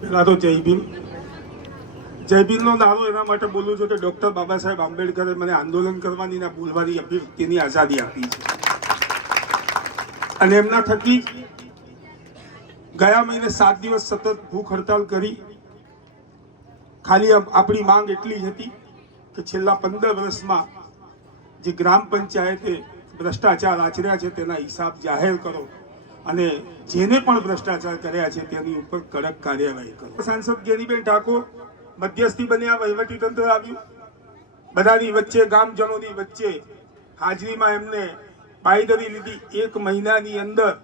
પહેલા તો જય ભીમ. જય ભીમનો નારો એના માટે બોલું છું કે ડૉક્ટર બાબા સાહેબ આંબેડકરે મને આંદોલન કરવાની ને બોલવાની અભિવ્યક્તિની આઝાદી આપી છે અને એમના થકી ગયા મહિને 7 દિવસ સતત ભૂખ હડતાલ કરી. ખાલી આપણી માંગ એટલી જ હતી કે છેલ્લા 15 વર્ષમાં જે ગ્રામ પંચાયતે ભ્રષ્ટાચાર આચર્યા છે તેના હિસાબ જાહેર કરો અને જેને પણ ભ્રષ્ટાચાર કર્યા છે તેની ઉપર કડક કાર્યવાહી કરો. સાંસદ ગેનીબેન ઠાકોર મધ્યસ્થી બન્યા, વહીવટી તંત્ર આવ્યું, બધાની વચ્ચે ગામજનોની વચ્ચે હાજરીમાં એમને બાંયધરી લીધી. 1 મહિનાની અંદર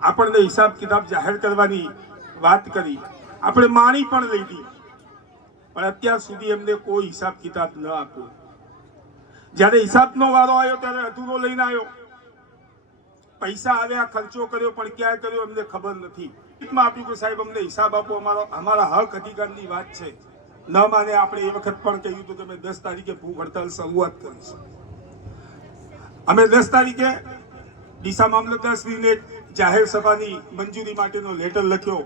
આપણને હિસાબ કિતાબ જાહેર કરવાની વાત કરી. આપણે માણી પણ લીધી, પણ અત્યાર સુધી એમને કોઈ હિસાબ કિતાબ ન આપ્યો. જ્યારે હિસાબનો વારો આવ્યો ત્યારે અધૂરો લઈને આવ્યો. પૈસા આવ્યા, ખર્ચો કર્યો, પણ ક્યાં કર્યો એમને ખબર નથી. આપ્યું કે સાહેબ અમને હિસાબ આપો, અમારા હક અધિકારની વાત છે. ન માને આપણે એ વખત પણ કહ્યું હતું કે અમે 10 તારીખે ભૂખ હડતાલ શરૂઆત કરીશું. અમે 10 તારીખે ડીસા મામલતદારશ્રીને જાહેર સભાની મંજૂરી માટેનો લેટર લખ્યો.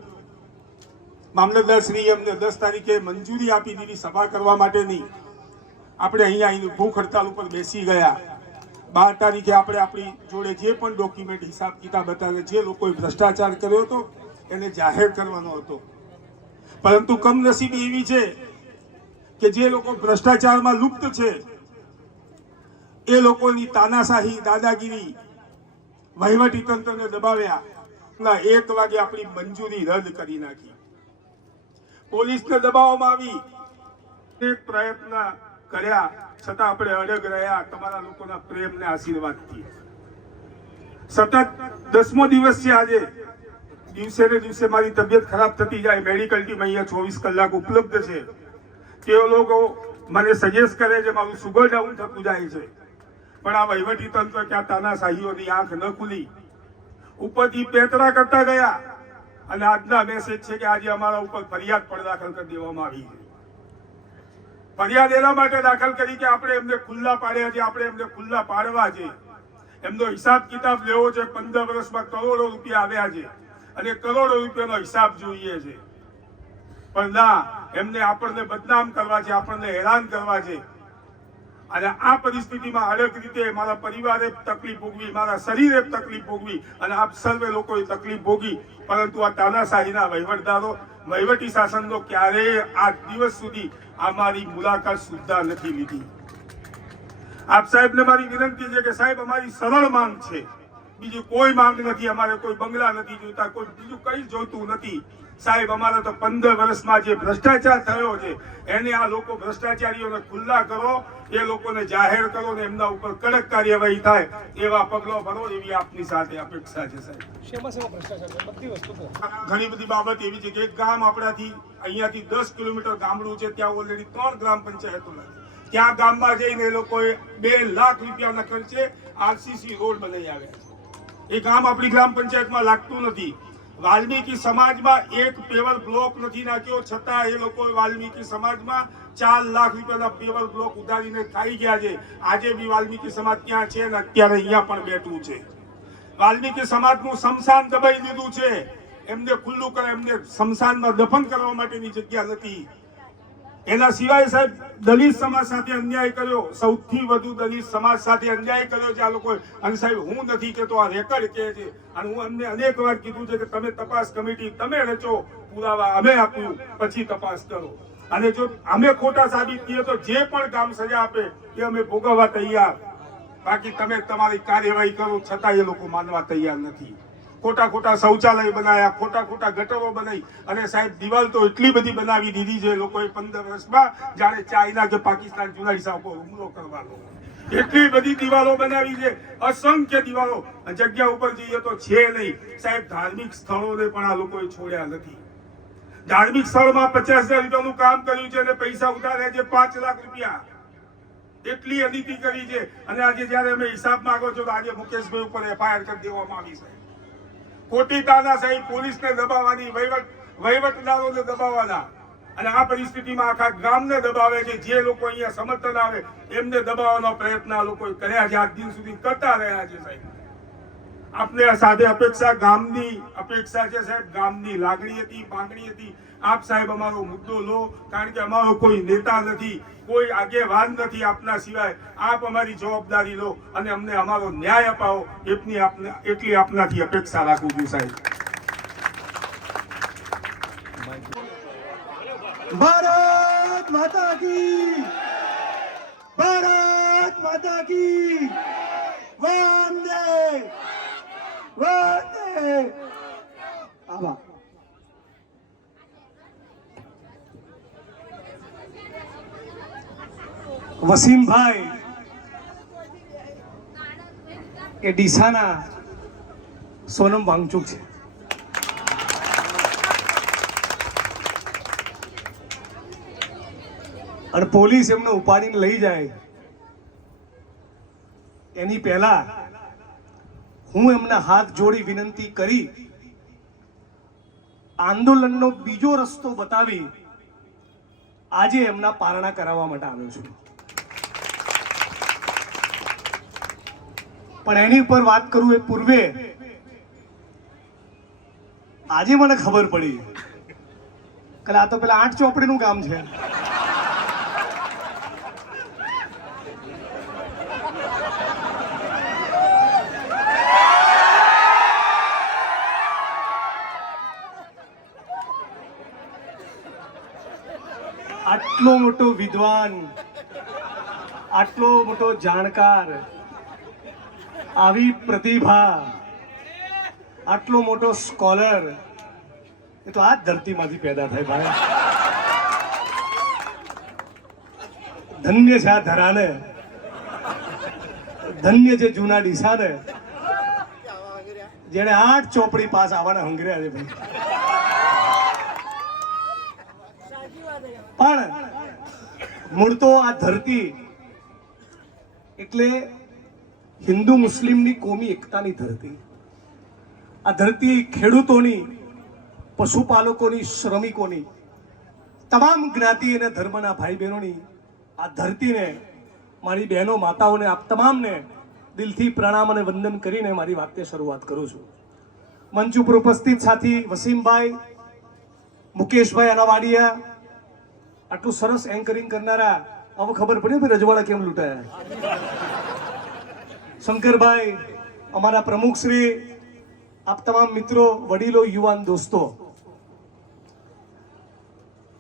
મામલતદારશ્રીએ અમને 10 તારીખે મંજૂરી આપી દીધી સભા કરવા માટેની. આપણે અહીંયા ભૂખ હડતાલ ઉપર બેસી ગયા. 12 તારીખે આપણે આપણી જોડે જે પણ ડોક્યુમેન્ટ હિસાબ કિતાબ હતા, જે લોકોએ ભ્રષ્ટાચાર કર્યો હતો એને જાહેર કરવાનો હતો. પરંતુ કમનસીબી એવી છે કે જે લોકો ભ્રષ્ટાચારમાં લુપ્ત છે એ લોકોની તાનાશાહી, દાદાગીરી, વહીવટી તંત્રને દબાવ્યા. 1 વાગે આપણી મંજૂરી રદ કરી નાખી. પોલીસને દબાવવામાં આવી. એક પ્રયત્ન કર્યા છતાં આપણે અડગ રહ્યા તમારા લોકોના પ્રેમ ને આશીર્વાદથી. સતત 10મો દિવસ છે આજે. દિવસે ને દિવસે મારી તબિયત ખરાબ થતી જાય. મેડિકલ ટીમ અહીંયા 24 કલાક ઉપલબ્ધ છે. તે લોકો મને સજેસ્ટ કરે છે, મારું સુગર ડાઉન થતું જાય છે. પણ આ વહીવટી તંત્ર ક્યાં તાનાશાહીઓની આંખ ન ખુલી. ઉપરથી પેતરા કરતા ગયા અને આજના મેસેજ છે કે આજે અમારા ઉપર ફરિયાદ પણ દાખલ કરી દેવામાં આવી છે. ફરિયાદ એના માટે દાખલ કરી કે આપણે એમને ખુલ્લા પાડ્યા છે, આપણે એમને ખુલ્લા પાડવા છે. એમનો હિસાબ કિતાબ લેવો છે. 15 વર્ષમાં કરોડો રૂપિયા આવ્યા છે અને કરોડો રૂપિયાનો હિસાબ જોઈએ છે. પણ ના, એમને આપણને બદનામ કરવા છે, આપણને હેરાન કરવા છે. અને આ પરિસ્થિતિમાં અલગ રીતે મારા પરિવારે તકલીફ ભોગવી, મારા શરીરે તકલીફ ભોગવી અને આપ સર્વે લોકોએ તકલીફ ભોગી. પરંતુ આ તાનાશાહીના વહીવટદારો વહીવટી શાસનનો ક્યારેય આ દિવસ સુધી અમારી મુલાકાત સુદ્ધા નથી લીધી. આપ સાહેબને મારી વિનંતી છે કે સાહેબ અમારી સરળ માંગ છે, બીજી કોઈ માંગ નથી. અમારે કોઈ બંગલા નથી જોઈતા, કોઈ બીજું કઈ જોઈતું નથી. સાહેબ અમારે તો 15 વર્ષમાં જે ભ્રષ્ટાચાર થયો છે એને આ લોકો ભ્રષ્ટાચારીઓને ખુલ્લા કરો, એ લોકોને જાહેર કરો ને એમના ઉપર કડક કાર્યવાહી થાય એવા પગલો ભરો એવી આપની સાથે અપેક્ષા છે સાહેબ. ઘણી બધી બાબત એવી છે કે એક ગામ આપણાથી અહીંયાથી 10 કિલોમીટર ગામડું છે, ત્યાં ઓલરેડી 3 ગ્રામ પંચાયતો નથી. ત્યાં ગામમાં જઈને એ લોકોએ 2 લાખ રૂપિયાના ખર્ચે આરસીસી રોડ બનાવી આવ્યા છે. એ ગામ આપણી ગ્રામ પંચાયતમાં લાગતું નથી. વાલ્મીકી સમાજમાં એક પેવર બ્લોક નથી નાખ્યો, છતાં એ લોકો વાલ્મીકી સમાજમાં 4 લાખ રૂપિયાના પેવર બ્લોક ઉધારીને ખાઈ ગયા છે. આજે બી વાલ્મીકી સમાજ ક્યાં છે ને અત્યારે અહીંયા પણ બેઠું છે. વાલ્મીકી સમાજનું સ્મશાન દબાઈ દીધું છે. એમને ખુલ્લું કરે, એમને સ્મશાનમાં દફન કરવા માટેની જગ્યા નથી. એના સિવાય સાહેબ દલિત સમાજ સાથે અન્યાય કર્યો. સૌથી વધુ દલિત સમાજ સાથે અન્યાય કર્યો છે આ લોકોએ. અને સાહેબ હું નથી કહેતો, આ રેકર્ડ કહે છે. અને હું અમને અનેક વાર કીધું છે કે તમે તપાસ કમિટી તમે રચો, પુરાવા અમે આપ્યું, પછી તપાસ કરો. અને જો અમે ખોટા સાબિત થઈએ તો જે પણ ગામ સજા આપે એ અમે ભોગવવા તૈયાર. બાકી તમે તમારી કાર્યવાહી કરો, છતાં એ લોકો માનવા તૈયાર નથી. ખોટા શૌચાલય બનાવ્યા, ખોટા ગટરો બનાવી અને સાહેબ દિવાલ તો એટલી બધી બનાવી દીધી છે લોકોએ 15 વર્ષમાં, જાણે ચાઇના કે પાકિસ્તાન જુનાઇસા ઉપર હુમલો કરવાનો. એટલી બધી દિવાલો બનાવી છે, અસંખ્ય દિવાલો. જગ્યા ઉપર જઈએ તો છે નહીં સાહેબ. ધાર્મિક સ્થળોને પણ આ લોકોએ છોડ્યા નથી. ધાર્મિક સ્થળમાં 50,000 રૂપિયાનું કામ કર્યું છે અને પૈસા ઉતાર્યા છે 5 લાખ રૂપિયા. એટલી અનીતિ કરી છે. અને આજે જયારે અમે હિસાબ માંગો છો તો આજે મુકેશભાઈ ઉપર FIR કરી દેવામાં આવી છે. ખોટી તાનાશાહી, પોલીસને દબાવવાની, વહીવટદારોને દબાવવાના. અને આ પરિસ્થિતિમાં આખા ગામને દબાવે છે. જે લોકો અહીંયા સમર્થન આવે એમને દબાવવાનો પ્રયત્ન આ લોકોએ કર્યા છે, આજ દિન સુધી કરતા રહ્યા છે સાહેબ. આપણે સાથે અપેક્ષા ગામની અપેક્ષા છે સાહેબ, ગામની લાગણી હતી, માંગણી હતી. આપ સાહેબ અમારો મુદ્દો લો, કારણ કે અમારો કોઈ નેતા નથી, કોઈ આગેવાન નથી આપના સિવાય. આપ અમારી જવાબદારી લો અને અમને અમારો ન્યાય અપાવો, એટલી આપનાથી અપેક્ષા રાખું છું સાહેબ. ભારત માતા કી, ભારત માતા કી, વંદે વંદે. આભાર. વસીમભાઈ એ ડીસાના સોનમ વાંગચુક છે. અને પોલીસ એમને ઉપાડીને લઈ જાય એની પહેલા હું એમના હાથ જોડી વિનંતી કરી આંદોલનનો બીજો રસ્તો બતાવી આજે એમના પારણા કરાવવા માટે આવ્યો છું. પણ એની ઉપર વાત કરું એ પૂર્વે આજે મને ખબર પડી કે આ તો પેલા 8 ચોપડીનું કામ છે. આટલો મોટો વિદ્વાન, આટલો મોટો જાણકાર, આવી પ્રતિભા, આટલો મોટો સ્કોલર એ તો આ ધરતીમાંથી પેદા થાય ભાઈ. ધન્ય છે આ ધરાને, ધન્ય છે જૂના ડીસાને, જેને 8 ચોપડી પાસ આવવાના હંગર્યા છે ભાઈ. પણ મૂળ તો આ ધરતી એટલે હિન્દુ મુસ્લિમની કોમી એકતાની ધરતી. આ ધરતી ખેડૂતોની, પશુપાલકોની, શ્રમિકોની, તમામ જ્ઞાતિ અને ધર્મના ભાઈ બહેનોની આ ધરતીને, મારી બહેનો માતાઓને, આપ તમામને દિલથી પ્રણામ અને વંદન કરીને મારી વાતને શરૂઆત કરું છું. મંચ ઉપર ઉપસ્થિત સાથી વસીમભાઈ, મુકેશભાઈ અનાવાડિયા, આટલું સરસ એન્કરિંગ કરનારા, હવે ખબર પડી ભાઈ રજવાડા કેમ લૂંટાયા. શંકરભાઈ, અમારા પ્રમુખ શ્રી, આપ તમામ મિત્રો, વડીલો, યુવાન દોસ્તો,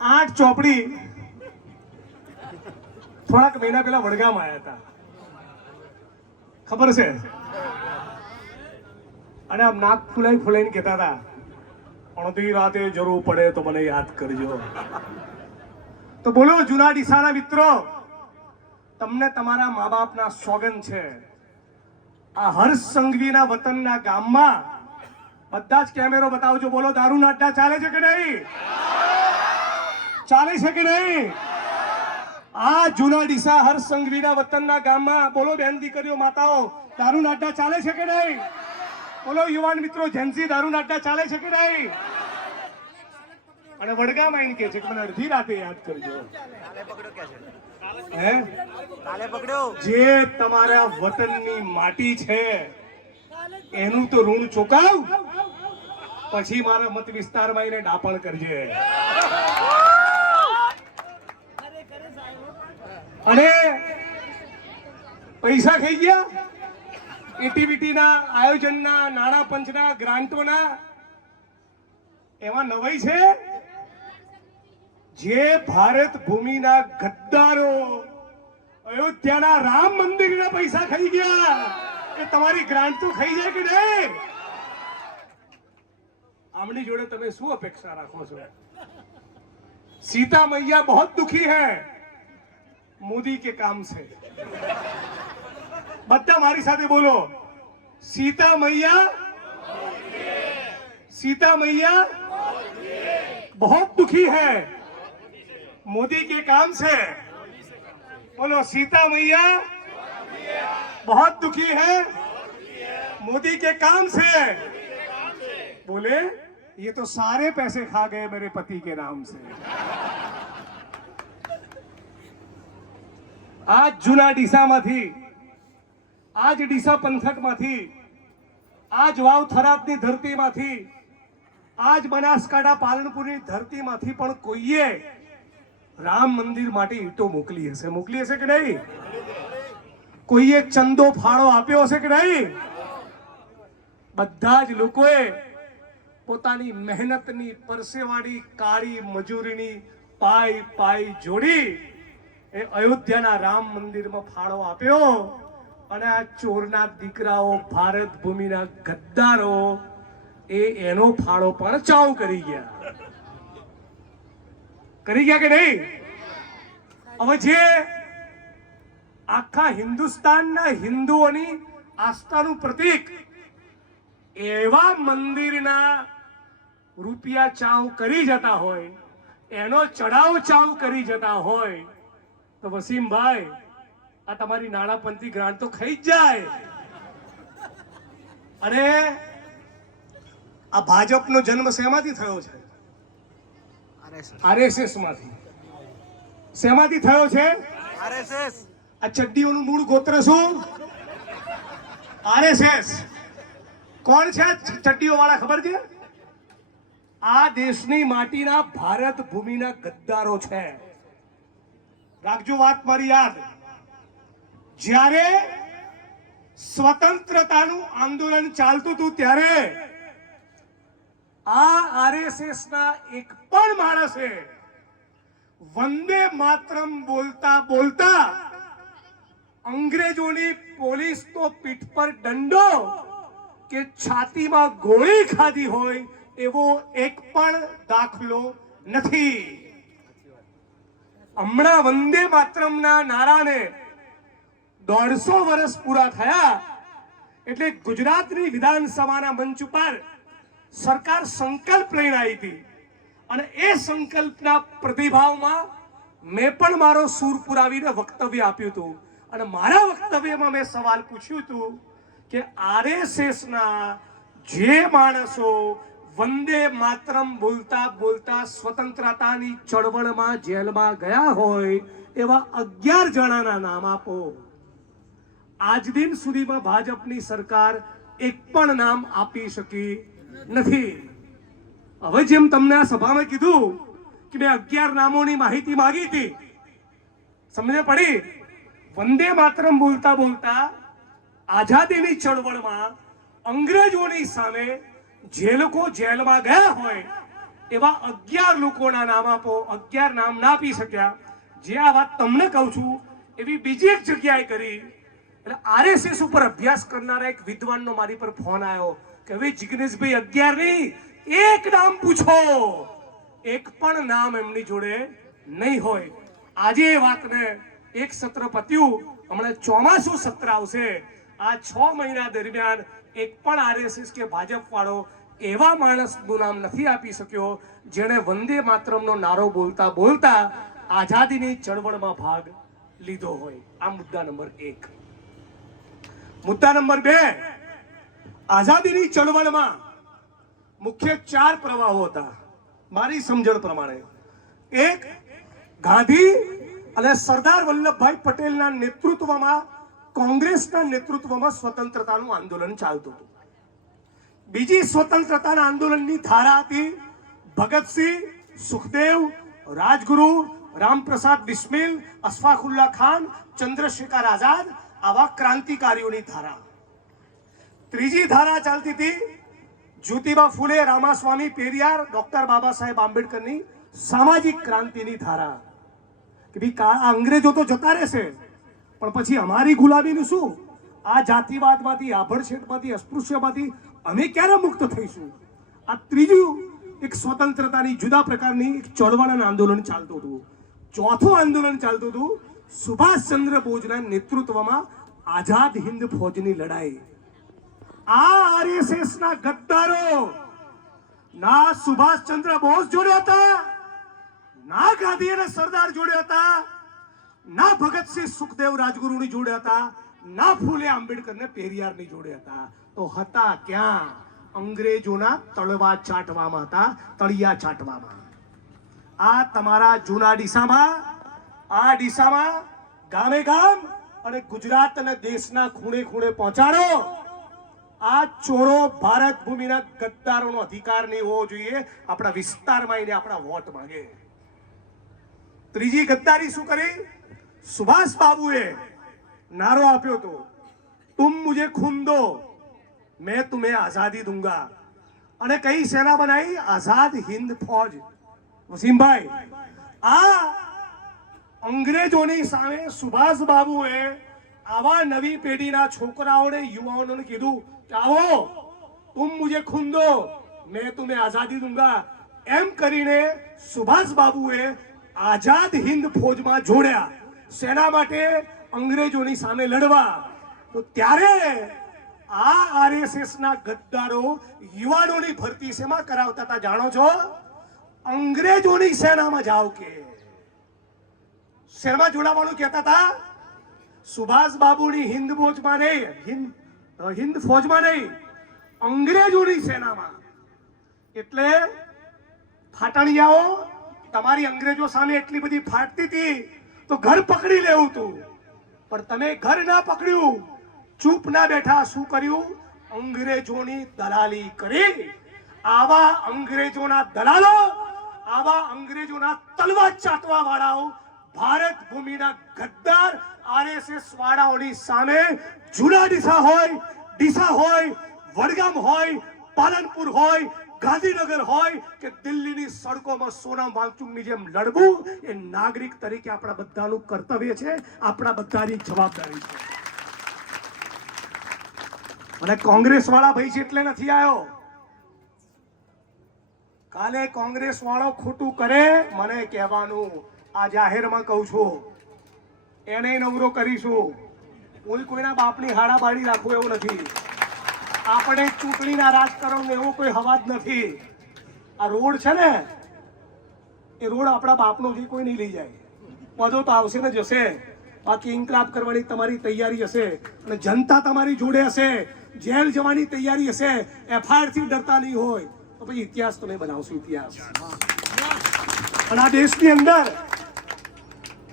8 ચોપડી થોડાક મહિના પહેલા વડગામ આવ્યા હતા, ખબર છે? અને આમ નાક ફૂલાઈને કહેતા હતા, અડધી રાતે જરૂર પડે તો મને યાદ કરજો. તો બોલો જૂના ડીસાના મિત્રો, તમને તમારા મા બાપના સોગન છે, આ હર્ષ સંઘવીના વતનના ગામમાં બધા જ કેમેરો બતાવજો. બોલો દારૂના અડ્ડા ચાલે છે કે નહીં? ચાલે છે કે નહીં? આ જૂના ડીસા હર્ષ સંઘવીના વતનના ગામમાં બોલો બેન દીકરીઓ, માતાઓ, દારૂના અડ્ડા ચાલે છે કે નહીં? બોલો યુવાન મિત્રો, જેન્સી, દારૂના અડ્ડા ચાલે છે કે નહીં? અને વડગામ આવીને કે છે કે મને અડધી રાતે યાદ કરજો. હે? જે તમારા વતનની માટી છે એનું તો ઋણ ચૂકવ, પછી મારા મત વિસ્તારમાં આવીને ડાપણ કરજે. અને પૈસા ખાઈ ગયા એટીવીટીના આયોજનના, નાણાં પંચના, ગ્રાન્ટોના, એમાં નવાઈ છે જે ભારત ભૂમિના ગદ્દારો અયોધ્યાના રામ મંદિરના પૈસા ખાઈ ગયા, એ તમારી ગ્રાન્ટ તો ખાઈ જાય કે નહીં? આમની જોડે તમે શું અપેક્ષા રાખો છો? सीता मैया बहुत दुखी है मोदी के काम से. બધા મારી સાથે બોલો, सीता मैया बहुत दुखी है मोदी के काम से. बोलो, सीता मैया बहुत दुखी है मोदी के काम से. बोले, ये तो सारे पैसे खा गए मेरे पति के नाम से. आज જૂના ડીસામાંથી, આજ ડીસા પંથકમાંથી આ જ વાવ થરાદની ધરતીમાંથી, આ જ બનાસકાંઠા પાલનપુરની ધરતીમાંથી પણ કોઈએ રામ મંદિર માટે ઈંટો મોકલી હશે કે નહીં? કોઈએ ચંદો ફાળો આપ્યો હશે કે નહીં? બધા જ લોકોએ પોતાની મહેનતની, પરસેવાની, કાળી મજૂરીની પાઈ જોડી એ અયોધ્યાના રામ મંદિરમાં ફાળો આપ્યો. અને આ ચોરના દીકરાઓ, ભારત ભૂમિના ગદ્દારો એનો ફાળો પણ ચાઉ કરી ગયા કે નહીં? હવે જે આખા હિન્દુસ્તાનના હિન્દુઓની આસ્થાનું પ્રતીક એવા મંદિરના રૂપિયા ચાવ કરી જતા હોય, એનો ચડાવ ચાવ કરી જતા હોય, તો વસીમભાઈ આ તમારી નાણાપંથી ગ્રાન્ટ તો ખાઈ જ જાય. અને આ ભાજપનો જન્મ શેમાંથી થયો છે? આરએસએસ માંથી. શેમાંથી થયો છે? આરએસએસ. આ ચડ્ડીઓનું મૂળ ગોત્ર શું? આરએસએસ. કોણ છે ચડ્ડીઓ વાળા ખબર છે? આ દેશની માટીના, ભારત ભૂમિના ગદ્દારો છે. રાખજો વાત મારી યાદ. જ્યારે સ્વતંત્રતાનું આંદોલન ચાલતું હતું ત્યારે આ આરએસએસ ના એક પણ માણસે વંદે માતરમ બોલતા અંગ્રેજોની પોલીસનો પીઠ પર દંડો કે છાતીમાં ગોળી ખાધી હોય એવો એક પણ દાખલો નથી. હમણાં વંદે માતરમના નારાને 150 વર્ષ પૂરા થયા એટલે ગુજરાતની વિધાનસભાના મંચ ઉપર સરકાર સંકલ્પ લઈને આવી હતી. અને એ સંકલ્પના પ્રતિભાવમાં મેં પણ મારો સૂર પુરાવીને વક્તવ્ય આપ્યું હતું. અને મારા વક્તવ્યમાં મેં સવાલ પૂછ્યું હતું કે આરએસએસના જે માણસો વંદે માતરમ બોલતા સ્વતંત્રતાની ચળવળમાં જેલમાં ગયા હોય એવા 11 જણાના નામ આપો. આજ દિન સુધીમાં ભાજપની સરકાર એક પણ નામ આપી શકી નથી. હવે જેમ તમને આ સભામાં કીધું કે મેં 11 નામોની માહિતી માંગી હતી, સમજે પડી? વંદે માતરમ બોલતા આઝાદીની ચળવળમાં અંગ્રેજોની સામે જે લોકો જેલમાં ગયા હોય એવા 11 લોકોના નામ આપો. 11 નામ ના આપી શક્યા. જે આ વાત તમને કહું છું એવી બીજી એક જગ્યાએ કરી. એટલે આરએસએસ ઉપર અભ્યાસ કરનારા એક વિદ્વાનનો મારી પર ફોન આવ્યો કે હવે જિગ્નેશભાઈ 11 નહીં, એક નામ પૂછો. એક પણ નામ એમની જોડે નહીં હોય. આજે એ વાતને એક સત્ર પત્યું, હમણાં ચોમાસું સત્ર આવશે. આ 6 મહિના દરમિયાન એક પણ આરએસએસ કે ભાજપ વાળો એવા માણસનું નામ નથી આપી શક્યો જેણે વંદે માતરમનો નારો બોલતા આઝાદીની ચળવળમાં ભાગ લીધો હોય. આ મુદ્દા નંબર 1. મુદ્દા નંબર 2, આઝાદીની ચળવળમાં મુખ્ય 4 પ્રવાહો હતા મારી સમજણ પ્રમાણે. એક, ગાંધી અને સરદાર વલ્લભભાઈ પટેલના નેતૃત્વમાં, કોંગ્રેસના નેતૃત્વમાં સ્વતંત્રતાનું આંદોલન ચાલતું હતું. બીજી સ્વતંત્રતાના આંદોલનની ધારા હતી ભગતસિંહ, સુખદેવ, રાજગુરુ, રામપ્રસાદ બિસ્મિલ, અશફાકુલ્લા ખાન, ચંદ્રશેખર આઝાદ આવા ક્રાંતિકારીઓની ધારા. ત્રીજી ધારા ચાલતી હતી જ્યોતિબા ફૂલે, રામાસ્વામી પેરિયાર, ડોક્ટર બાબા સાહેબ આંબેડકરની સામાજિક ક્રાંતિની ધારા કે ભાઈ અંગ્રેજો તો જતા રહેશે પણ પછી અમારી ગુલામીનું શું? આ જાતિવાદમાંથી, આભડછેટમાંથી, અસ્પૃશ્યમાંથી અમે ક્યારે મુક્ત થઈશું? આ ત્રીજું એક સ્વતંત્રતાની જુદા પ્રકારની એક ચળવળ અને આંદોલન ચાલતું હતું. ચોથું આંદોલન ચાલતું હતું સુભાષચંદ્ર બોઝના નેતૃત્વમાં આઝાદ હિન્દ ફૌજની લડાઈ. આ આરએસએસ ના ગદ્દારો ના સુભાષચંદ્ર બોઝ જોડે હતા, ના ગાંધી અને સરદાર જોડે હતા, ના ભગતસિંહ, સુખદેવ, રાજગુરુની જોડે હતા, ના ફૂલે આંબેડકરને પેરિયારની જોડે હતા. તો હતા ક્યાં? અંગ્રેજોના તળવા ચાટવામાં હતા, તળિયા ચાટવામાં. આ તમારા જૂના ડીસામાં, આ ડીસામાં ગામે ગામ અને ગુજરાત અને દેશના ખૂણે ખૂણે પહોંચાડો. આ આરએસએસ ના ગદ્દારો ના સુભાષચંદ્ર બોઝ જોડે હતા, ના ગાંધી અને સરદાર જોડે હતા, ના ફૂલે આંબેડકર ને પેરિયાર ની જોડે હતા. તો હતા ક્યાં? અંગ્રેજોના તળવા ચાટવામાં હતા, તળિયા ચાટવામાં. આ તમારા જૂના ડીસામાં, આ ડીસામાં ગામે ગામ અને ગુજરાત અને દેશના ખૂણે ખૂણે પહોંચાડો. આ ચોરો ભારત ભૂમિના ગદ્દારોનો અધિકાર નહીં હોવો જોઈએ આપણા વિસ્તારમાં આવીને આપણા વોટ માંગે. ત્રીજી ગદ્દારી શું કરી? સુભાષ બાબુએ નારો આપ્યો તો, તુમ મુझे खून दो मैं तुम्हें आजादी दूंगा. અને કઈ સેના બનાવી? આઝાદ હિન્દ ફૌજ. વસીમભાઈ, આ અંગ્રેજોની સામે સુભાષ બાબુએ આવા નવી પેઢીના છોકરાઓને યુવાઓને કીધું કે આવો, તુમ મુझे खून दो मैं तुम्हें आजादी दूंगा. એમ કરીને સુભાષ બાબુએ આઝાદ હિન્દ ફૌજમાં જોડ્યા. સેના માટે? અંગ્રેજોની સામે લડવા. તો ત્યારે આ આરએસએસ ના ગદ્દારો યુવાનોની ભરતી શેમાં કરાવતા હતા જાણો છો? અંગ્રેજોની સેનામાં જાઓ કે શેરમાં જોડાવાનું કહેતા હતા. સુભાષ બાબુની હિન્દ ફૌજમાં નહીં, હિન્દ ફૌજમાં નહીં, અંગ્રેજોની સેનામાં. એટલે ફાટણિયાઓ, તમારી અંગ્રેજો સામે એટલી બધી ફાટતી હતી તો ઘર પકડી લેવું તું, પણ તમે ઘર ના પકડ્યું, ચૂપ ના બેઠા. શું કર્યું? અંગ્રેજોની દલાલી કરી. આવા અંગ્રેજોના દલાલો, આવા અંગ્રેજોના તલવાર ચાટવા વાળાઓ ભારત ભૂમિના ગદ્દાર આરએસએસ વાળાઓની સામે જૂના ડીસા હોય, વડગામ હોય, પાલનપુર હોય, ગાંધીનગર હોય કે દિલ્હીની સડકોમાં સોનમ વાંગચુકની જેમ લડવું એ નાગરિક તરીકે આપણા બધાનું કર્તવ્ય છે, આપણા બધાની જવાબદારી છે. અને કોંગ્રેસ વાળા ભાઈ છે એટલે નથી આવ્યો. કાલે કોંગ્રેસ વાળો ખોટું કરે મને કહેવાનું, આ જાહેરમાં કહું છું, એને નવરો કરીશું. કોઈ કોઈના બાપની હાડાબાડી રાખવું એવું નથી. આપણે ચૂંટણીના રાજકારણ એવો કોઈ હવાજ નથી. આ રોડ છે ને, એ રોડ આપણા બાપનો જે કોઈ નહીં લઈ જાય. પદો તો આવશે ને જશે, બાકી ઇન્કલાબ કરવાની તમારી તૈયારી હશે અને જનતા તમારી જોડે હશે, જેલ જવાની તૈયારી હશે, એફઆઈઆર થી ડરતા નહીં હોય તો પછી ઇતિહાસ તમે બનાવશો. ઇતિહાસ. અને આ દેશની અંદર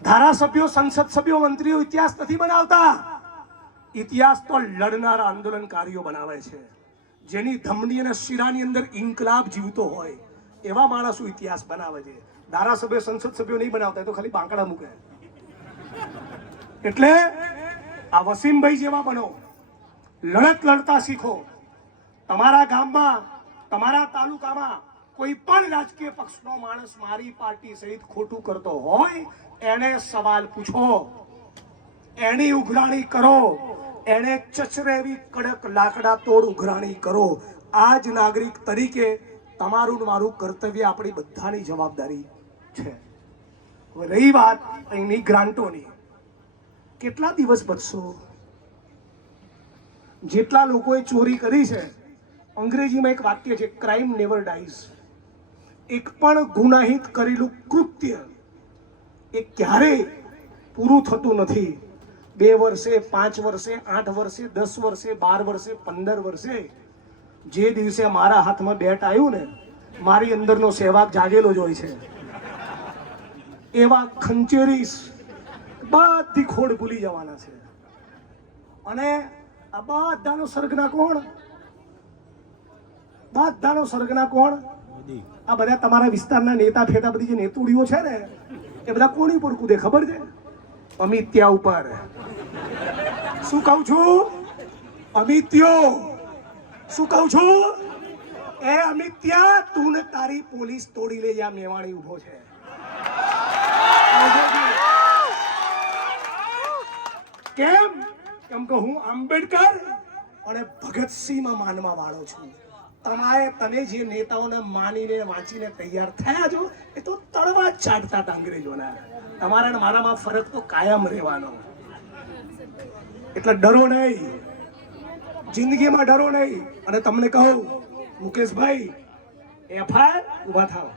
ધારાસભ્યો, સંસદ સભ્યો, મંત્રીઓ ઇતિહાસ નથી બનાવતા. ઇતિહાસ તો લડનારા આંદોલનકારીઓ બનાવે છે, જેની ધમની અને શિરાની અંદર ઇન્કલાબ જીવતો હોય એવા માણસો ઇતિહાસ બનાવે છે. ધારાસભ્ય, સંસદ સભ્યો નહીં બનાવતા, તો ખાલી બાંકડા મૂકે. એટલે આ વસીમભાઈ જેવા બનો, લડત લડતા શીખો. તમારા ગામમાં, તમારા તાલુકામાં કોઈ પણ રાજકીય પક્ષનો માણસ મારી પાર્ટી સહિત ખોટું કરતો હોય એને સવાલ પૂછો, એની ઉઘરાણી કરો, એને ચચરેવી કડક લાકડા તોડ ઉઘરાણી કરો. આ જ નાગરિક તરીકે તમારું મારું કર્તવ્ય, આપણી બધાની જવાબદારી છે. હવે રહી વાત અહીંની ગ્રાન્ટોની, કેટલા દિવસ બચશો? જેટલા લોકોએ ચોરી કરી છે, અંગ્રેજીમાં એક વાક્ય છે, ક્રાઇમ નેવર ડાઈઝ. એક પણ ગુનાહિત કરેલું કૃત્ય એ ક્યારેય પૂરું થતું નથી. 2 વર્ષે, 5 વર્ષે, 8 વર્ષે, 10 વર્ષે, 12 વર્ષે, 15 વર્ષે, જે દિવસે મારા હાથમાં બેટ આવ્યું ને, મારી અંદરનો સહેવાગ જાગેલો જ હોય છે. એવા ખંચેરીસ બધી ખોડ ભૂલી જવાના છે. અને આ બધાનો સરગના કોણ? બધાનો સરગના કોણ? આ બધા તમારા વિસ્તારના નેતા ફેતા, બધી જે નેતુડીઓ છે ને, એ બધા કોની પર કૂદે ખબર છે? અમિત્યા ઉપર. શું કહું છું? અમિત્યો. શું કહું છું? એ અમિત્યા, તું ને તારી પોલીસ તોડી લે, યા મેવાણી ઉભો છે. કેમ? કેમ કે હું આંબેડકર અને ભગતસિંહમાં માનવા વાળો છું. તમે જે નેતાઓને માનીને વાંચીને તૈયાર થયા છો એ તો તળવા જ ચાટતા હતા અંગ્રેજોના. તમારા ને મારામાં ફરક તો કાયમ રહેવાનો. એટલે ડરો નહીં, જિંદગીમાં ડરો નહીં. અને તમને કહું મુકેશભાઈ, એફઆઈઆર ઉભા થાવ.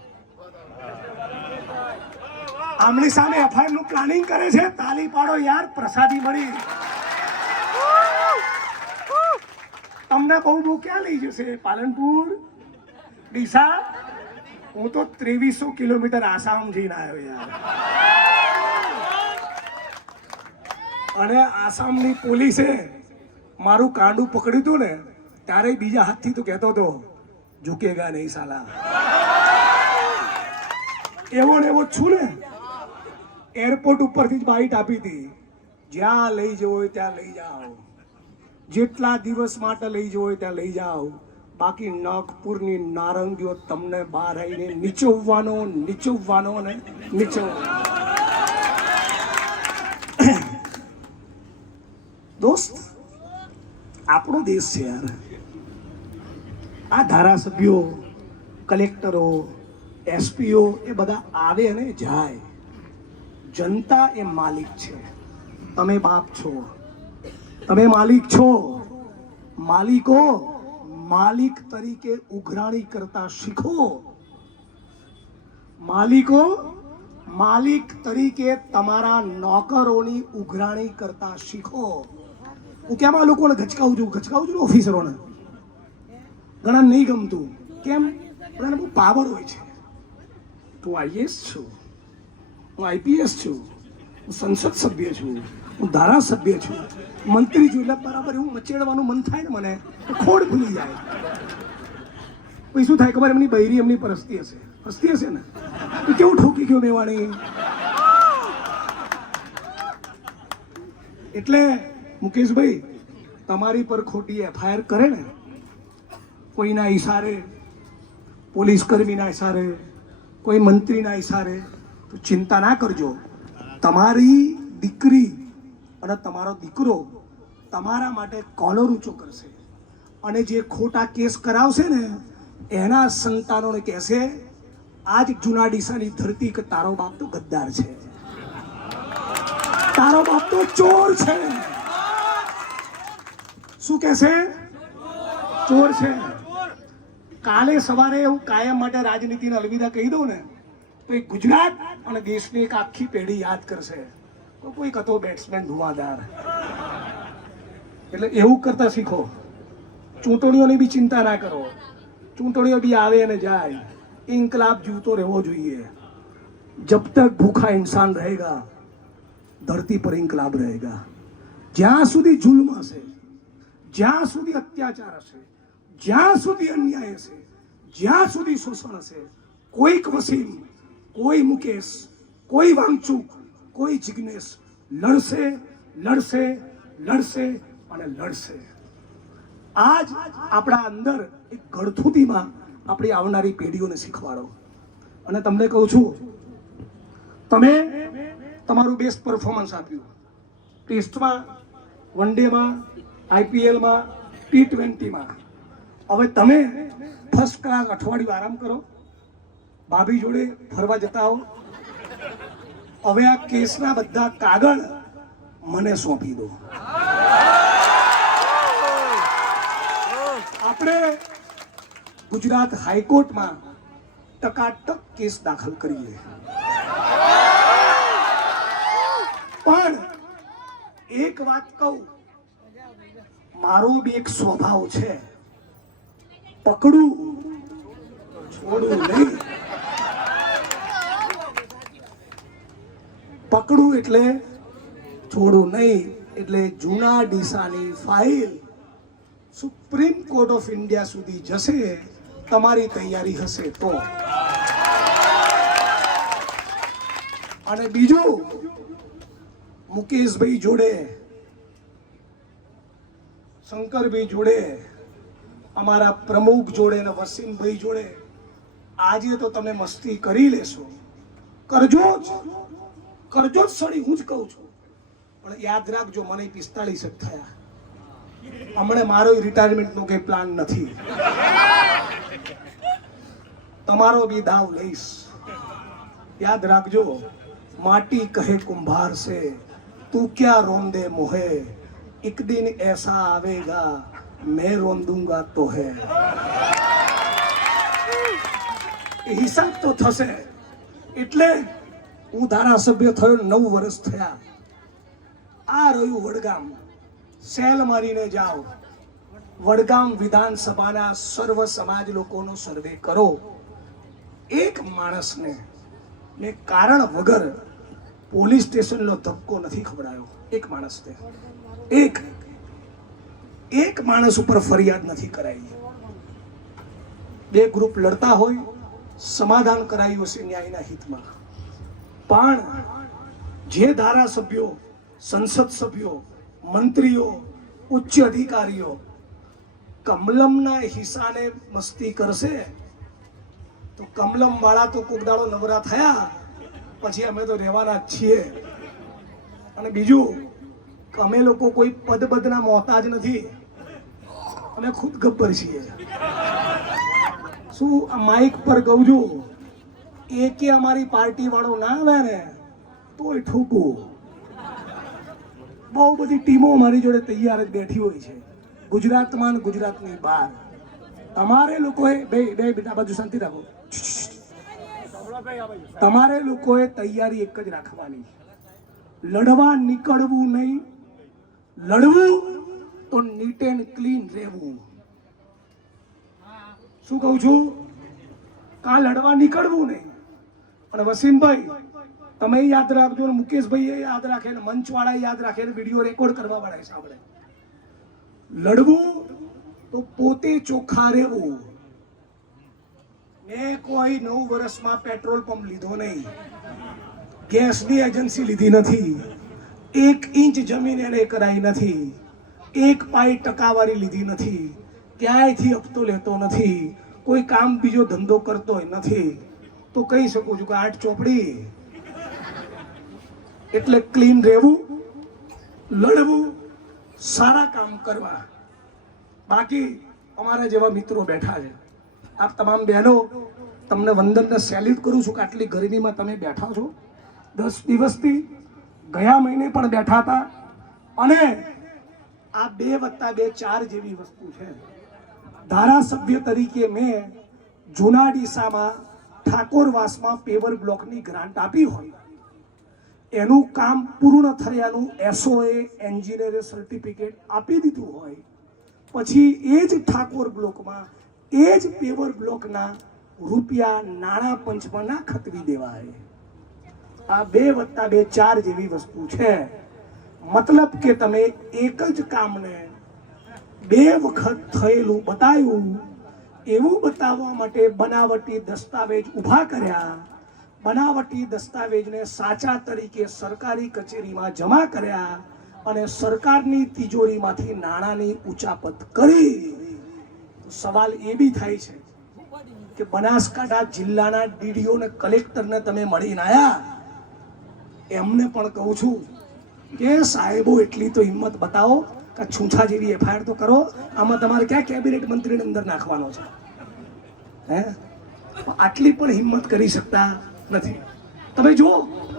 આમની સામે એફઆઈઆર નું પ્લાનિંગ કરે છે, તાલી પાડો યાર, પ્રસાદી મળી. તમને બહુ ક્યાં લઈ જશે? પાલનપુર, ડીસા. હું તો 2300 કિલોમીટર આસામ જઈને આવ્યો યાર. અને આસામની પોલીસે મારું કાંડું પકડ્યું હતું ને, ત્યારે બીજા હાથથી તો કહેતો હતો ઝુકેગા નહીં સાલા. એવો ને એવો જ છું ને. એરપોર્ટ ઉપરથી જ બાઈટ આપી હતી, જ્યાં લઈ જવો હોય ત્યાં લઈ જાઓ, જેટલા દિવસ માટે લઈ જવો હોય ત્યાં લઈ જાઓ, બાકી નાગપુરની નારંગીઓ તમને બહાર આવીને નીચોવવાનો ને નીચોવવાનો. દોસ્ત, આપણો દેશ છે યાર. આ ધારાસભ્યો, કલેક્ટરો, એસપીઓ એ બધા આવે અને જાય. જનતા એ માલિક છે, તમે બાપ છો, તમે માલિક છો. માલિકો માલિક તરીકે ઉઘરાણી કરતા શીખો. માલિકો માલિક તરીકે તમારા નોકરોની ઉઘરાણી કરતા શીખો. હું કેમ આ લોકોને ગચકાવું છું ઓફિસરોને. ઘણા નહીં ગમતું. કેમ? બધાને બહુ પાવર હોય છે. તું આઈએસ છું, હું આઈપીએસ છું, હું સંસદ સભ્ય છું, હું ધારાસભ્ય છું, મંત્રી છું, એટલે બરાબર એવું મચેડવાનું મન થાય ને મને, ખોડ ભૂલી જાય. પછી શું થાય ખબર? એમની બૈરી એમની પર હસતી હશે ને, તો કેવું ઠોકી ગયો મેવાણી. એટલે મુકેશભાઈ, તમારી પર ખોટી એફઆઈઆર કરે ને કોઈના ઈશારે, પોલીસ કર્મીના ઈશારે, કોઈ મંત્રીના ઈશારે, તો ચિંતા ના કરજો. તમારી દીકરી અને તમારો દીકરો તમારા માટે કોલર ઊંચો કરશે, અને જે ખોટા કેસ કરાવશે ને એના સંતાનોને કહેશે આજ જૂના ડીસાની ધરતી કે તારો બાપ તો ગદ્દાર છે, તારો બાપ તો ચોર છે. શું કહેશે? ચોર છે. કાલે સવારે હું કાયમ માટે રાજનીતિને અલવિદા કહી દઉં ને તો એ ગુજરાત અને દેશની એક આખી પેઢી યાદ કરશે. કોઈક હતો બેટ્સમેન ધુઆધાર. એટલે એવું કરતા શીખો. ચૂંટણીઓની બી ચિંતા ના કરો. ચૂંટણીઓ બી આવે અને જાય. ઇન્કલાબ જીવતો રહેવો જોઈએ. જબ તક ભૂખા ઇન્સાન રહેગા ધરતી પર ઇન્કલાબ રહેગા. જ્યાં સુધી જુલ્મ હશે, જ્યાં સુધી અત્યાચાર હશે, જ્યાં સુધી અન્યાય હશે, જ્યાં સુધી શોષણ હશે, કોઈક વસીમ, કોઈ મુકેશ, કોઈ વાંગચુક, કોઈ જિગ્નેશ લડશે અને લડશે. આજ આપણા અંદર એક ગળથુતીમાં આપણી આવનારી પેઢીઓને શીખવાડો. અને તમને કહું છું, તમે તમારું બેસ્ટ પરફોર્મન્સ આપ્યું ટેસ્ટમાં, વન ડેમાં, આઈપીએલમાં, T20માં. હવે તમે ફર્સ્ટ ક્લાસ અઠવાડિયું આરામ કરો, ભાભી જોડે ફરવા જતા હો. હવે આ કેસના બધા કાગળ મને સોંપી દો. આપણે ગુજરાત હાઈકોર્ટમાં ટકાટક કેસ દાખલ કરીએ. પણ એક વાત કહું, મારો બી એક સ્વભાવ છે, પકડું છોડું નહીં. પકડું એટલે છોડું નહીં. એટલે જૂના ડીસાની file Supreme Court of India સુધી જશે, તમારી તૈયારી હશે તો. અને બીજું, મુકેશભાઈ જોડે, શંકરભાઈ જોડે, અમારા પ્રમુખ જોડે અને વસીમભાઈ જોડે આજે તો તમે મસ્તી કરી લેશો. કરજો જ સળી, હું જ કહું છું. પણ યાદ રાખજો, મને 45 થયા. હમણાં મારો રિટાયરમેન્ટનો કઈ પ્લાન નથી. તમારો બી દાવ લઈશ. યાદ રાખજો, માટી કહે કુંભાર સે તું ક્યાં રોંદે મોહે, એક દિન એસા આવેગા मैं रोंदूंगा तो है. હિસાબ તો થશે. એટલે હું ધારાસભ્ય થયો 9 વર્ષ થયા. આ રહ્યું વડગામ. સેલ મારીને જાઓ. વડગામ વિધાનસભાના સર્વ સમાજ લોકોનો સર્વે કરો. એક માણસને મેં કારણ વગર પોલીસ સ્ટેશનનો ધક્કો નથી ખવડાયો. એક માણસને. એક એક માણસ ઉપર ફરિયાદ નથી કરાઈ. બે ગ્રુપ લડતા હોય, સમાધાન કરાયું હશે ન્યાયના હિતમાં. પણ જે ધારાસભ્યો, સંસદ સભ્યો, મંત્રીઓ, ઉચ્ચ અધિકારીઓ કમલમના હિસ્સાને મસ્તી કરશે તો કમલમ વાળા તો કોક દાડો નવરા થયા પછી અમે તો રહેવાના જ છીએ. અને બીજું કે અમે લોકો કોઈ પદબદના મોહતાજ નથી, અમે ખુદ ગબ્બર છીએ. શું આ માઇક પર કહું છું, એકે અમારી પાર્ટી વાળો ના આવે ને તોય ઠૂકું. બહુ બધી ટીમો અમારી જોડે તૈયાર જ બેઠી હોય છે, ગુજરાતમાં ને ગુજરાતની બહાર. તમારે લોકોએ બે બેટા બાજુ શાંતિ રાખો. તમારે લોકોએ તૈયારી એક જ રાખવાની, લડવા નીકળવું નહીં, લડવું તો નીટ એન્ડ ક્લીન રહેવું. શું કહું છું? કા લડવા નીકળવું નહીં. અને વસીમભાઈ તમે યાદ રાખજો, ને મુકેશભાઈ યાદ રાખે, ને મંચવાળા યાદ રાખે, ને વિડીયો રેકોર્ડ કરવા વાળા સાંભળે. લડવું તો પોતે ચોખ્ખા રહેવું. મેં કોઈ 9 વર્ષમાં પેટ્રોલ પંપ લીધો નહીં, ગેસની એજન્સી લીધી નથી, 1 ઇંચ જમીન એને કરાઈ નથી, 1 પાઈ ટકાવારી લીધી નથી, ક્યાંયથી હપ્તો લેતો નથી, કોઈ કામ બીજો ધંધો કરતો નથી. તો કહી શકું છું કે 8 ચોપડી. એટલે ક્લીન રહેવું, લડવું, સારા કામ કરવા. બાકી અમારા જેવા મિત્રો બેઠા છે, આપ તમામ બહેનો તમને વંદનને સેલ્યુટ કરું છું કે આટલી ગરમીમાં તમે બેઠા છો. 10 દિવસથી ગયા મહિને પણ બેઠા હતા. અને આ 2+2 4 જેવી વસ્તુ છે. ધારાસભ્ય તરીકે મેં જૂના ડીસામાં ઠાકોરવાસમાં પેવર બ્લોકની ગ્રાન્ટ આપી હોય, એનું કામ પૂર્ણ થયાનું SOA એન્જિનિયરે સર્ટિફિકેટ આપી દીધું હોય, પછી એ જ ઠાકોર બ્લોકમાં એ જ પેવર બ્લોકના રૂપિયા નાણાં પંચમાં ના ખતવી દેવાય. આ 2+2 4 જેવી વસ્તુ છે. મતલબ કે તમે એક જ કામને 2 વખત થયેલું બતાવ્યું, એવું બતાવવા માટે બનાવટી દસ્તાવેજ ઊભા કર્યા, બનાવટી દસ્તાવેજને સાચા તરીકે સરકારી કચેરીમાં જમા કર્યા અને સરકારની તિજોરીમાંથી નાણાંની ઉચાપત કરી. સવાલ એ બી થાય છે કે બનાસકાંઠા જિલ્લાના DDO ને કલેક્ટરને તમે મળીને આવ્યા, એમને પણ કહું છું કે સાહેબો એટલી તો હિંમત બતાવો કે છૂછા જેવી FIR તો કરો. આમાં તમારે ક્યાં કેબિનેટ મંત્રીને અંદર નાખવાનો છે? હે, આટલી પણ હિંમત કરી શકતા નથી. તમે જુઓ,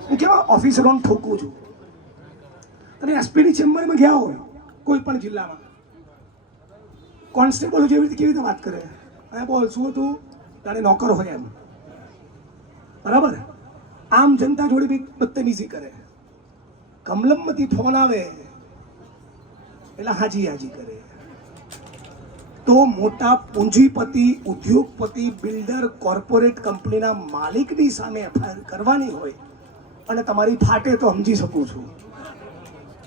હું કેવા ઓફિસરોને ઠોકું છું. તમે SPની ચેમ્બરમાં ગયા હોય કોઈ પણ જિલ્લામાં, કોન્સ્ટેબલ જેવી રીતે કેવી રીતે વાત કરે, અને બોલ શું તું તારે નોકર હોય એમ, બરાબર? આમ જનતા જોડે બી બદતમીઝી કરે. કમલમમાંથી ફોન આવે એટલે હાજી કરે. તો મોટા પૂંજીપતિ, ઉદ્યોગપતિ, બિલ્ડર, કોર્પોરેટ કંપનીના માલિકની સામે FIR કરવાની હોય અને તમારી ફાટે તો સમજી શકું છું.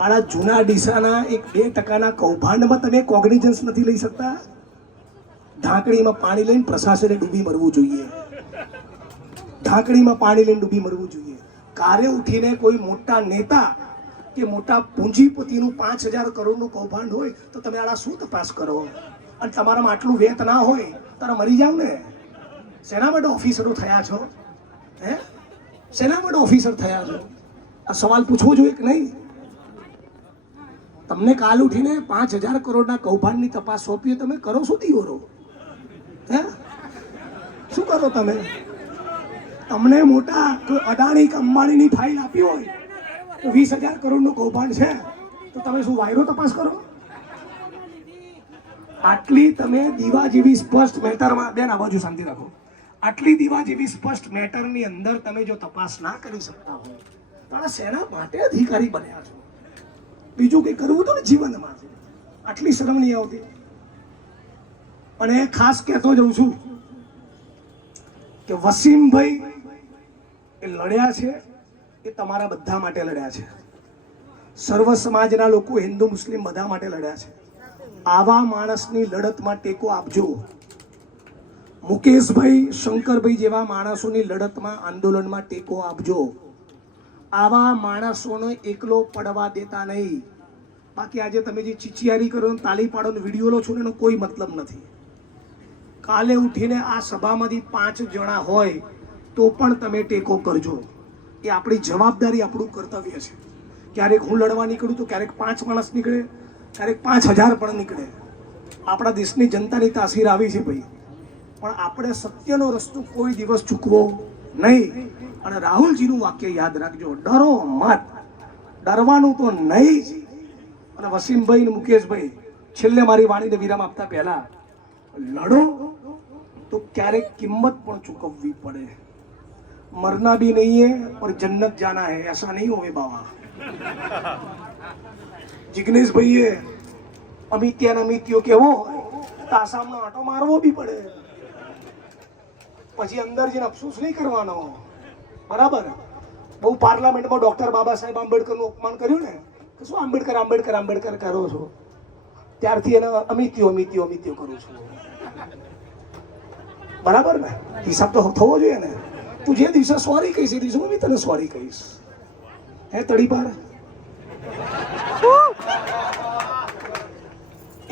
આના જૂના ડીસાના 1-2% કૌભાંડમાં તમે કોગ્નિઝન્સ નથી લઈ શકતા. ઢાંકણીમાં પાણી લઈને પ્રશાસને ડૂબી મરવું જોઈએ. ઢાંકણીમાં પાણી લઈને ડૂબી મરવું જોઈએ. કારે ઉઠીને કોઈ મોટા નેતા કે મોટા પૂંજીપતિનું 5000 કરોડનું કૌભાંડ હોય તો તમે આના શું તપાસ કરો? અને તમારામાં આટલું વેત ના હોય તારે મરી જાવ ને. શેના માટે ઓફિસરો થયા છો? હે, શેના માટે ઓફિસર થયા છો? આ સવાલ પૂછવો જોઈએ કે નહીં? તમને કાલ ઉઠીને 5000 કરોડના કૌભાંડની તપાસ સોંપીએ, તમે કરો શું દિયોરો? હે, શું કરો તમે? તમને મોટા અદાણી કે અંબાણીની ફાઇલ આપી હોય તો 20000 કરોડનું કૌભાંડ છે તો તમે શું વાયરો તપાસ કરો? આટલી તમે દીવા જેવી સ્પષ્ટ મેટરમાં, બેન આ બાજુ શાંતિ રાખો, આટલી દીવા જેવી સ્પષ્ટ મેટરની અંદર તમે જો તપાસ ના કરી શકતા હોય તો આ શેના માટે અધિકારી બન્યા છો? બીજું કંઈ કરવું તો ને જીવનમાં, આટલી શરમ નહીં આવતી? અને ખાસ કહેતો જઉં છું કે વસીમભાઈ એ લડ્યા છે, એ તમારા બધા માટે લડ્યા છે. સર્વ સમાજના લોકો, હિન્દુ મુસ્લિમ બધા માટે લડ્યા છે. આવા માણસની લડતમાં ટેકો આપજો. મુકેશભાઈ, શંકરભાઈ જેવા માણસોની લડતમાં, આંદોલનમાં ટેકો આપજો. આવા માણસોને એકલો પડવા દેતા નહીં. બાકી આજે તમે જે ચીચિયારી કરો, તાલી પાડો, વિડીયો લો છો ને, એનો કોઈ મતલબ નથી. કાલે ઉઠીને આ સભામાંથી 5 જણા હોય તો પણ તમે ટેકો કરજો. એ આપણી જવાબદારી, આપણું કર્તવ્ય છે. ક્યારેક હું લડવા નીકળું તો ક્યારેક 5 માણસ નીકળે, ક્યારેક 5000 પણ નીકળે. આપણા દેશની જનતાની તાસીર આવી છે ભાઈ, પણ આપણે સત્યનો રસ્તો કોઈ દિવસ ચૂકવો નહીં. અને રાહુલજીનું વાક્ય યાદ રાખજો, ડરો મત. ડરવાનું તો નહીં જ. અને વસીમભાઈ ને મુકેશભાઈ, છેલ્લે મારી વાણીને વિરામ આપતા પહેલા, લડો તો ક્યારેક કિંમત પણ ચૂકવવી પડે. मरना भी नहीं है और जन्नत जाना है, ऐसा नहीं होवे बाबा. जिग्नेश भाई અમિત્યો કેવો તો આસામનો આટો મારવો બી પડે, પછી અંદર જઈને અફસોસ નહીં કરવાનો. બરાબર? બહુ પાર્લામેન્ટમાં ડોક્ટર બાબા સાહેબ આંબેડકરનું અપમાન કર્યું ને, કે શું આંબેડકર આંબેડકર આંબેડકર કરો છો, ત્યારથી એને અમિત્યો કરું છું. બરાબર ને? હિસાબ તો થવો જોઈએ ને. તું જે દિવસે સોરી કહીશ એ દિવસે હું બી તને સોરી કહીશ. હે તડી પાર.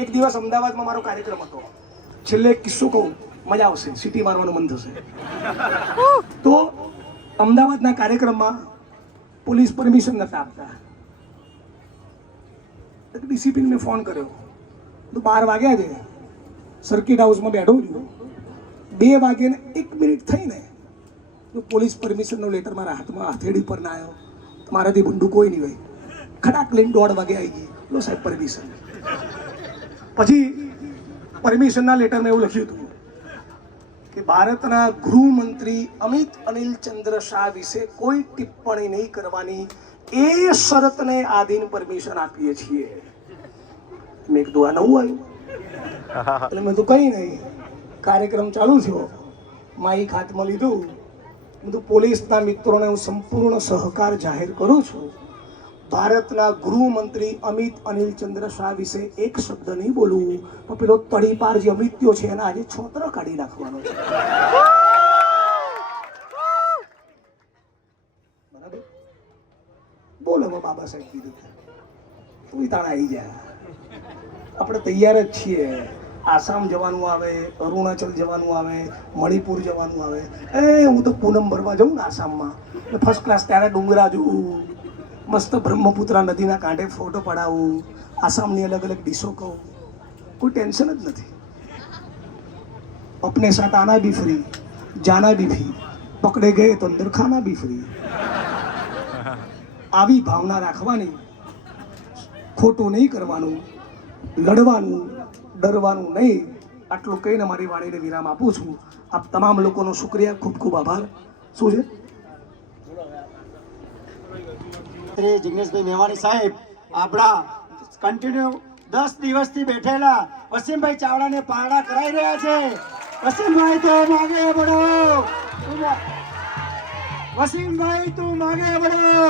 એક દિવસ અમદાવાદમાં મારો કાર્યક્રમ હતો. છેલ્લે એક કિસ્સો કહું, મજા આવશે, સિટી મારવાનું મન થશે. તો અમદાવાદના કાર્યક્રમમાં પોલીસ પરમિશન નતા આપતા. ડિસિપ્લિનને ફોન કર્યો તો 12 વાગ્યા છે, સર્કિટ હાઉસમાં બેઠો છું. 2 વાગ્યાને 1 મિનિટ થઈને તો પોલીસ પરમિશનનો લેટર મારા હાથમાં હથેળી પર ના આવ્યો. મારાથી ભૂંડું કોઈ નહીં હોય. ખડાક લઈને 1:30 વાગે આવી ગઈ. લો સાહેબ પરમિશન. પછી પરમિશનના લેટરમાં એવું લખ્યું હતું કે ભારતના ગૃહમંત્રી અમિત અનિલ ચંદ્ર શાહ વિશે કોઈ ટિપ્પણી નહીં કરવાની, એ શરતને આધીન પરમિશન આપીએ છીએ. મેં કીધું આ નવું આવ્યું. એટલે મેં તો કંઈ નહીં. કાર્યક્રમ ચાલુ થયો, માઇક હાથમાં લીધું. બધું પોલીસના મિત્રોને હું સંપૂર્ણ સહકાર જાહેર કરું છું. ભારતના ગૃહમંત્રી અમિત અનિલ ચંદ્ર શાહ વિશે એક શબ્દ નહીં બોલવું, તો પેલો તડીપાર જે અમિત્યો છે એના આજે છોતરો કાઢી નાખવાનો છે. બરાબર? બોલો બાબા સાહેબ કીધું, તું તાણા આવી જાય. આપણે તૈયાર જ છીએ. આસામ જવાનું આવે, અરુણાચલ જવાનું આવે, મણિપુર જવાનું આવે. હું તો પૂનમ ભરવા જાઉં ને આસામમાં, ફર્સ્ટ ક્લાસ ત્યારે ડુંગરા જોઉં, મસ્ત બ્રહ્મપુત્રા નદીના કાંઠે ફોટો પડાવું, આસામની અલગ અલગ ડીશો કહું. કોઈ ટેન્શન જ નથી. अपने साथ आना भी फ्री, जाना भी फ्री, पकड़े गए तो अंदर खाना भी फ्री. આવી ભાવના રાખવાની, ખોટું નહીં કરવાનું, લડવાનું, ડરવાનું નહીં. આટલું કહીને મારી વાણીને વિરામ આપું છું. આપ તમામ લોકોનો શુક્રિયા, ખૂબ ખૂબ આભાર. શું છે? શ્રી જિગ્નેશભાઈ મેવાણી સાહેબ આપણા કન્ટિન્યુ 10 દિવસથી બેઠેલા વસીમભાઈ ચાવડાને પારડા કરાઈ રહ્યા છે. વસીમભાઈ તો માગે બળો, વસીમભાઈ તું માગે બળો.